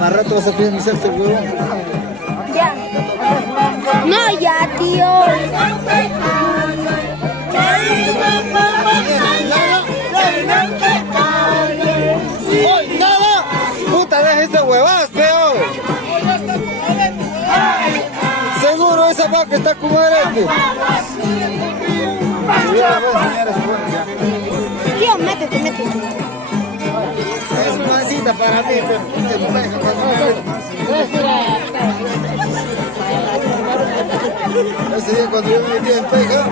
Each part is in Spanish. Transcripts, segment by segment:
Más rato vas a finalizarse el huevo. Ya. No, ya, tío. ¡Nada! ¡Puta, deja ese huevaz, feo! Seguro esa vaca está como herete. Tío, métete. Es una mancita para mí, pero ese día cuando yo me metí en Peja,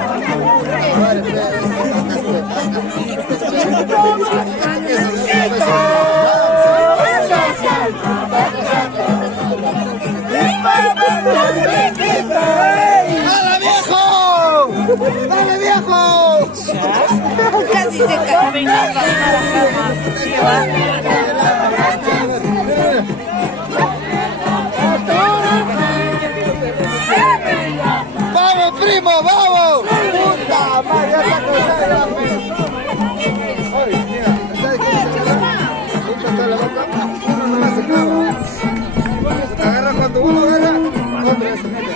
¡Dale, viejo! ¡Dale, viejo! Casi se cae. Venga, ¡Vamos, primo, vamos! ¡Puta madre, ya está cansada! Oye, mira, ¿sabes qué? Junta toda la vaca, uno nomás se acaba. Agarra cuando uno agarra, otro se mete.